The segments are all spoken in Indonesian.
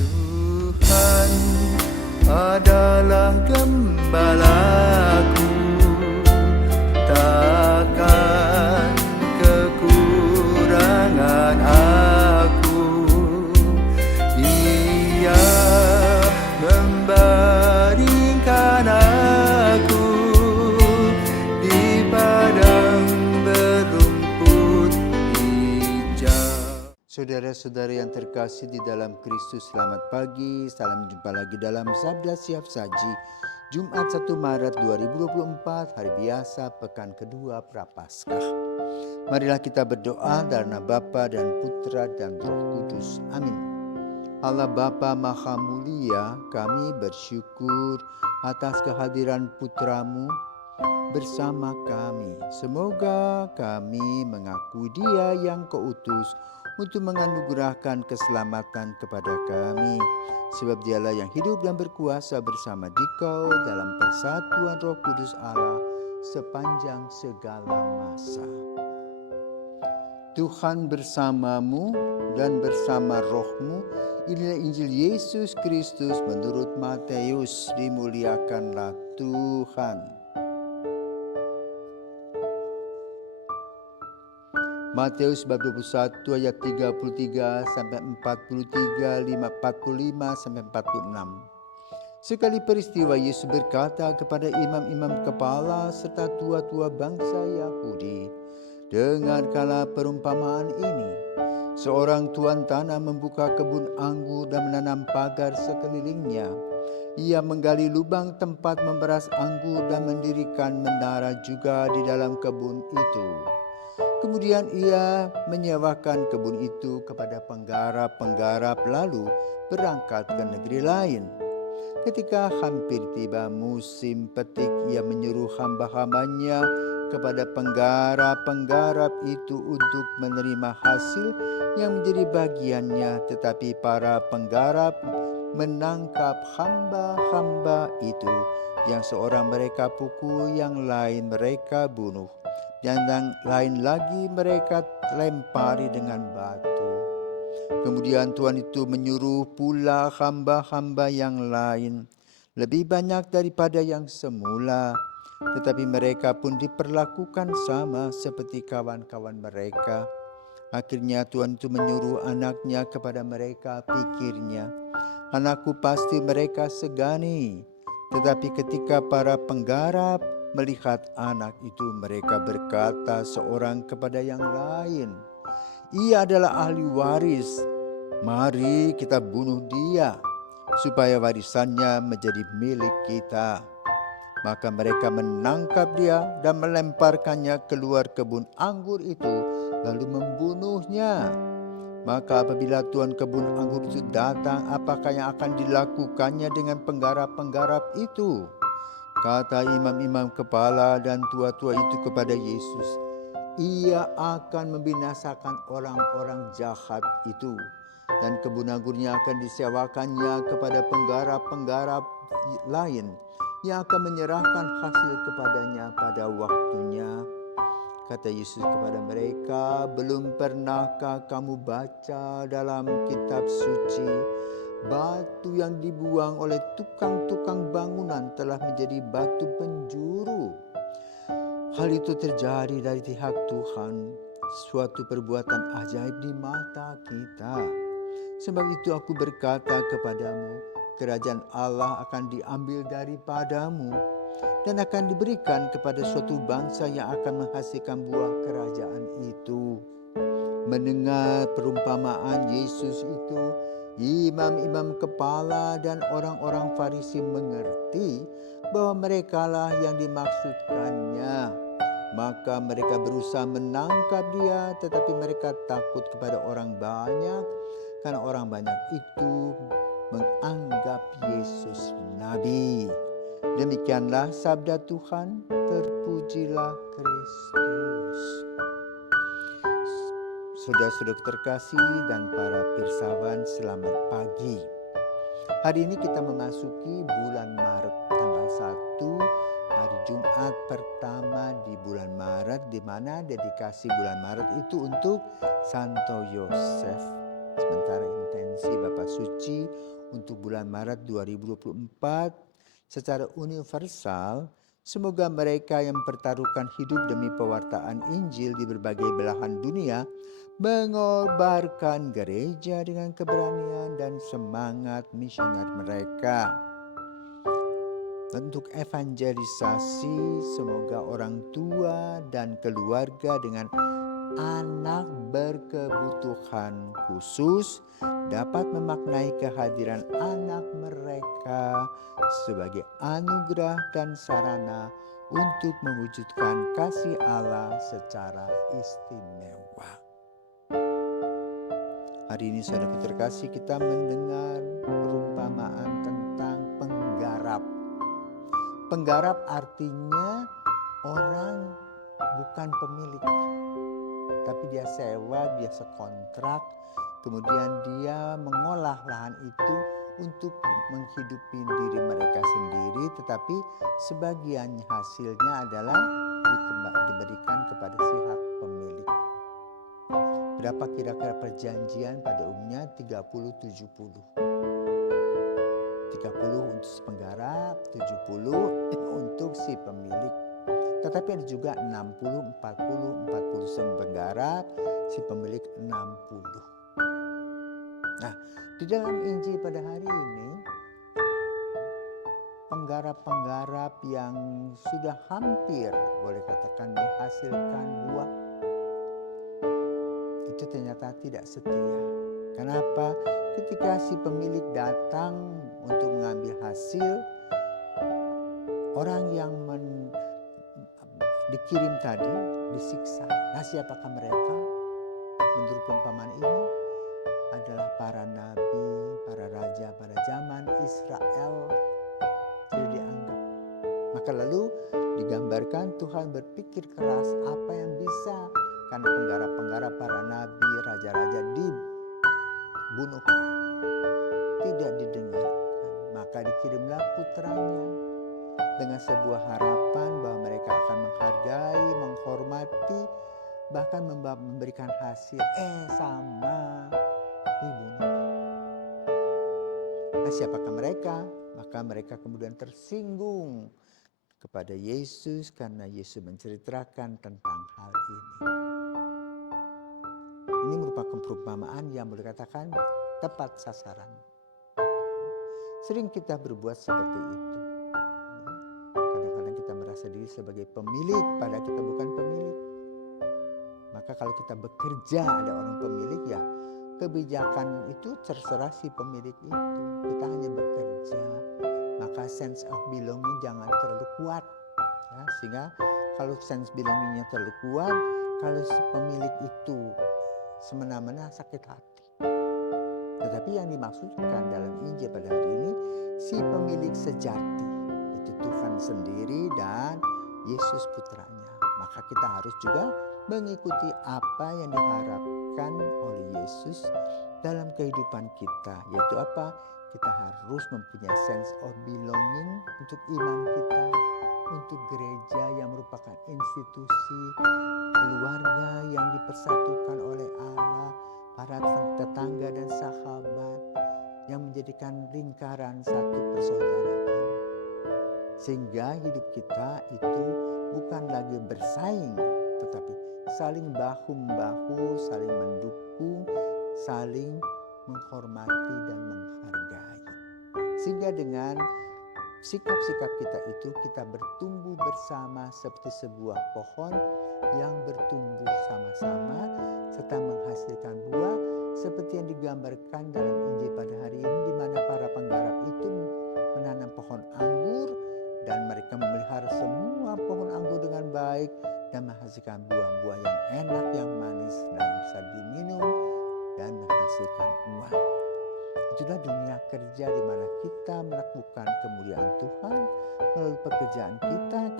Tuhan adalah gembalaku, takkan kekurangan aku. Dia membaringkan aku di padang berumput hijau. Saudara-saudara yang terkasih di dalam Kristus, selamat pagi. Salam jumpa lagi dalam Sabda Siap Saji, Jumat 1 Maret 2024, hari biasa, pekan kedua Prapaskah. Marilah kita berdoa dalam nama Bapa dan Putra dan Roh Kudus. Amin. Allah Bapa Maha Mulia, kami bersyukur atas kehadiran Putramu bersama kami. Semoga kami mengakui Dia yang Kau utus untuk menganugerahkan keselamatan kepada kami. Sebab Dialah yang hidup dan berkuasa bersama Dikau dalam persatuan Roh Kudus Allah sepanjang segala masa. Tuhan bersamamu dan bersama rohmu. Inilah Injil Yesus Kristus menurut Matius. Dimuliakanlah Tuhan. Matius bab 21 ayat 33 sampai 43, 45 sampai 46. Sekali peristiwa Yesus berkata kepada imam-imam kepala serta tua-tua bangsa Yahudi, "Dengarkanlah perumpamaan ini. Seorang tuan tanah membuka kebun anggur dan menanam pagar sekelilingnya. Ia menggali lubang tempat memeras anggur dan mendirikan menara juga di dalam kebun itu. Kemudian ia menyewakan kebun itu kepada penggarap-penggarap lalu berangkat ke negeri lain. Ketika hampir tiba musim petik, ia menyuruh hamba-hambanya kepada penggarap-penggarap itu untuk menerima hasil yang menjadi bagiannya. Tetapi para penggarap menangkap hamba-hamba itu, yang seorang mereka pukul, yang lain mereka bunuh, dan yang lain lagi mereka lempari dengan batu. Kemudian Tuhan itu menyuruh pula hamba-hamba yang lain, lebih banyak daripada yang semula. Tetapi mereka pun diperlakukan sama seperti kawan-kawan mereka. Akhirnya Tuhan itu menyuruh anaknya kepada mereka. Pikirnya, anakku pasti mereka segani. Tetapi ketika para penggarap melihat anak itu, mereka berkata seorang kepada yang lain, "Ia adalah ahli waris. Mari kita bunuh dia, supaya warisannya menjadi milik kita." Maka mereka menangkap dia dan melemparkannya keluar kebun anggur itu, lalu membunuhnya. Maka apabila tuan kebun anggur itu datang, apakah yang akan dilakukannya dengan penggarap-penggarap itu? Kata imam-imam kepala dan tua-tua itu kepada Yesus, "Ia akan membinasakan orang-orang jahat itu, dan kebun anggurnya akan disewakannya kepada penggarap-penggarap lain yang akan menyerahkan hasil kepadanya pada waktunya." Kata Yesus kepada mereka, "Belum pernahkah kamu baca dalam kitab suci, batu yang dibuang oleh tukang-tukang bangunan telah menjadi batu penjuru? Hal itu terjadi dari pihak Tuhan, suatu perbuatan ajaib di mata kita. Sebab itu aku berkata kepadamu, kerajaan Allah akan diambil daripadamu dan akan diberikan kepada suatu bangsa yang akan menghasilkan buah kerajaan itu." Mendengar perumpamaan Yesus itu, imam-imam kepala dan orang-orang Farisi mengerti bahwa merekalah yang dimaksudkannya. Maka mereka berusaha menangkap dia, tetapi mereka takut kepada orang banyak, karena orang banyak itu menganggap Yesus nabi. Demikianlah sabda Tuhan, terpujilah Kristus. Saudara-saudara terkasih dan para pirsawan, selamat pagi. Hari ini kita memasuki bulan Maret, tanggal 1, hari Jumat pertama di bulan Maret, di mana dedikasi bulan Maret itu untuk Santo Yosef. Sementara intensi Konferensi Bapa Suci untuk bulan Maret 2024 secara universal. Semoga mereka yang mempertaruhkan hidup demi pewartaan Injil di berbagai belahan dunia mengobarkan gereja dengan keberanian dan semangat misioner mereka. Untuk evangelisasi, semoga orang tua dan keluarga dengan anak berkebutuhan khusus dapat memaknai kehadiran anak mereka sebagai anugerah dan sarana untuk mewujudkan kasih Allah secara istimewa. Hari ini saudara terkasih, kita mendengar perumpamaan tentang penggarap. Penggarap artinya orang bukan pemilik, tapi dia sewa, dia sekontrak, kemudian dia mengolah lahan itu untuk menghidupi diri mereka sendiri, tetapi sebagian hasilnya adalah diberikan kepada si hak pemilik. Berapa kira-kira perjanjian? Pada umumnya 30-70. 30 untuk si penggarap, 70 untuk si pemilik. Tetapi ada juga 60, 40 si penggarap, si pemilik 60. Nah, di dalam Injil pada hari ini, penggarap-penggarap yang sudah hampir boleh katakan menghasilkan buah, itu ternyata tidak setia. Kenapa? Ketika si pemilik datang untuk mengambil hasil, orang yang dikirim tadi disiksa. Nah, siapakah mereka? Menurut perumpamaan ini adalah para nabi, para raja pada zaman Israel tidak dianggap. Maka lalu digambarkan Tuhan berpikir keras apa yang bisa, karena penggarap-penggarap para nabi, raja-raja dibunuh, tidak didengarkan. Maka dikirimlah putranya dengan sebuah harapan bahwa mereka akan menghargai, menghormati, bahkan memberikan hasil. Sama dibunuh. Nah, siapakah mereka? Maka mereka kemudian tersinggung kepada Yesus karena Yesus menceritakan tentang hal ini. Ini merupakan perumpamaan yang boleh katakan tepat sasaran. Sering kita berbuat seperti itu. Kadang-kadang kita merasa diri sebagai pemilik, padahal kita bukan pemilik. Maka kalau kita bekerja ada orang pemilik, ya kebijakan itu terserah si pemilik itu. Kita hanya bekerja. Maka sense of belonging jangan terlalu kuat. Ya, sehingga kalau sense belongingnya terlalu kuat, kalau si pemilik itu semena-mena sakit hati. Tetapi yang dimaksudkan dalam Injil pada hari ini, si pemilik sejati, itu Tuhan sendiri dan Yesus putranya. Maka kita harus juga mengikuti apa yang diharapkan oleh Yesus dalam kehidupan kita. Yaitu apa? Kita harus mempunyai sense of belonging untuk iman kita, untuk gereja yang merupakan institusi, keluarga yang dipersatukan oleh Allah, para tetangga dan sahabat yang menjadikan lingkaran satu persaudaraan. Sehingga hidup kita itu bukan lagi bersaing, tetapi saling bahu-membahu, saling mendukung, saling menghormati dan menghargai. Sehingga dengan sikap-sikap kita itu kita bertumbuh bersama seperti sebuah pohon yang bertumbuh sama-sama serta menghasilkan buah seperti yang digambarkan dalam Injil pada hari ini, di mana para penggarap itu menanam pohon anggur dan mereka memelihara semua pohon anggur dengan baik dan menghasilkan buah-buah yang enak, yang manis dan bisa diminum dan menghasilkan uang. Itulah dunia kerja di mana kita melakukan kemuliaan Tuhan. Melalui pekerjaan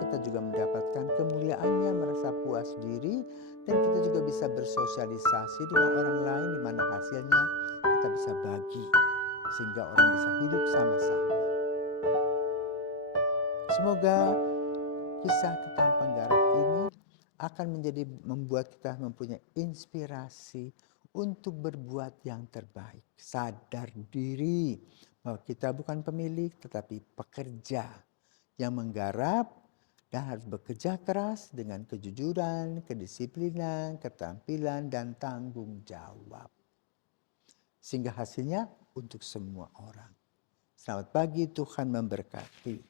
kita juga mendapatkan kemuliaannya, merasa puas diri, dan kita juga bisa bersosialisasi dengan orang lain di mana hasilnya kita bisa bagi sehingga orang bisa hidup sama-sama. Semoga kisah tentang penggarap ini akan membuat kita mempunyai inspirasi untuk berbuat yang terbaik. Sadar diri bahwa kita bukan pemilik tetapi pekerja yang menggarap dan harus bekerja keras dengan kejujuran, kedisiplinan, keterampilan, dan tanggung jawab. Sehingga hasilnya untuk semua orang. Selamat pagi, Tuhan memberkati.